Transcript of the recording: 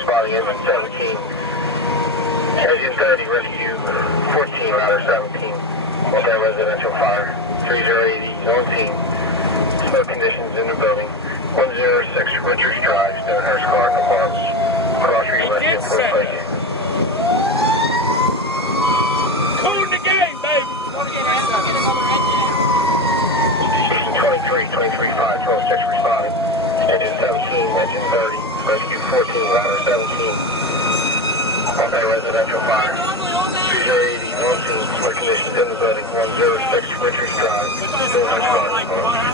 Responding engine 17, engine 30, rescue 14, ladder 17, multi-residential fire, 3080 on scene, smoke conditions in the building, 106 Richards Drive, Stonehurst, Cardinal Farms, cross street rescue in full place. Cool in the game, baby! Station 23, 5, 12, 6 responding, engine 17, engine 30, rescue 14, ladder 17, multi-residential fire, 3080 on scene, smoke conditions in the building, 106 Richards Drive, Stonehurst, Cardinal Farms.